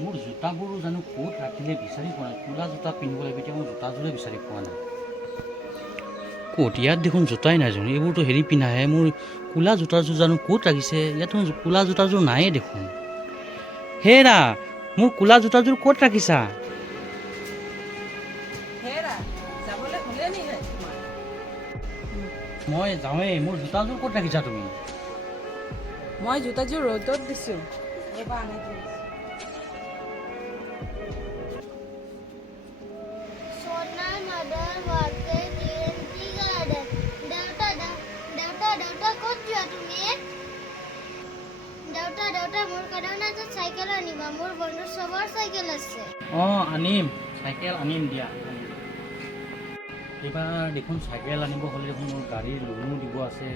মোৰ জোতাবোৰো জানো ক'ত ৰাখিলে বিচাৰি পোৱা নাই। ক'লা জোতা পিন্ধিব লাগিব, এতিয়া মই জোতাযোৰে বিচাৰি পোৱা নাই। ক'ত ইয়াত দেখোন জোতাই নাইচোন। এইবোৰতো হেৰি পিন্ধাহে, মোৰ ক'লা জোতাযোৰ জানো ক'ত ৰাখিছে। ইয়াত দেখোন ক'লা জোতাযোৰ নায়েই দেখোন। হেৰা, মোৰ ক'লা জোতাযোৰ ক'ত ৰাখিছা? মই যাওঁৱেই, মোৰ জোতাযোৰ ক'ত ৰাখিছা তুমি? মই জোতাযোৰ ৰ'দত দিছোঁ। Sona mother worked in tea garden. Daughter, ক'ত যোৱা তুমি? Daughter, মোৰ কাৰণে এটা চাইকেল আনিবা। মোৰ বন্ধুৰ চবৰ চাইকেল আছে। অঁ আনিম, চাইকেল আনিম দিয়া। এইবাৰ দেখোন চাইকেল আনিব হ'লে দেখোন মোৰ গাড়ীৰ লোনো দিব আছে।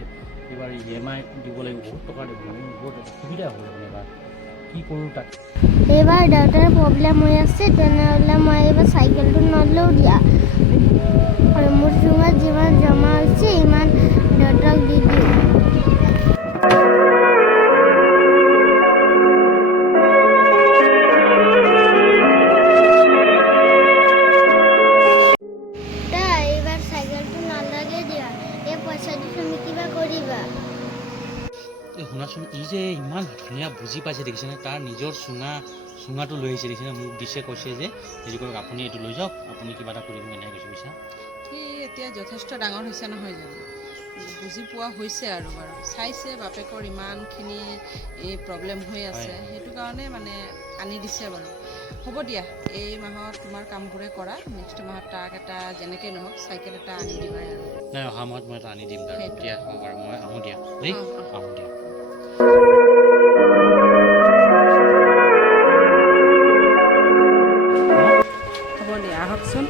এইবাৰ EMI দিব লাগিব, বহুত টকা দিব লাগিব। বহুত অসুবিধা হ'ব দেখোন এইবাৰ। কি কৰোঁ তাক। এইবাৰ দেউতাৰ প্ৰব্লেম হৈ আছে, তেনেহ'লে মই এইবাৰ চাইকেলটো নলওঁ দিয়া। আৰু মোৰ চুঙাত যিমান জমা হৈছে ইমান দেউতাক দি দিওঁ। এইবাৰ চাইকেলটো নালাগে দিয়া। এই পইচা দি তুমি কিবা কৰিবা। এই শুনাচোন, ই যে ইমান ধুনীয়া বুজি পাইছে দেখিছেনে, তাৰ নিজৰ চুঙাটো লৈ আহিছে দেখিছেনে, মোক দিছে, কৈছে যে হেৰি কৰক আপুনি এইটো লৈ যাওক, আপুনি কিবা এটা কৰিব এনেকৈ কৈছে পইচা। সি এতিয়া যথেষ্ট ডাঙৰ হৈছে নহয় জানো, বুজি পোৱা হৈছে আৰু বাৰু চাইছে বাপেকৰ ইমানখিনি এই প্ৰব্লেম হৈ আছে, সেইটো কাৰণে মানে আনি দিছে বাৰু। হ'ব দিয়া, এই মাহত তোমাৰ কামবোৰে কৰা, নেক্সট মাহত তাক এটা যেনেকৈ নহওক চাইকেল এটা আনি দিবা আৰু। নাই, অহা মাহত মই এটা আনি দিম বাৰু। দিয়া হ'ব বাৰু, মই আহোঁ দিয়া দেই, আহোঁ দিয়া। হ'ব দিয়া, আহকচোন।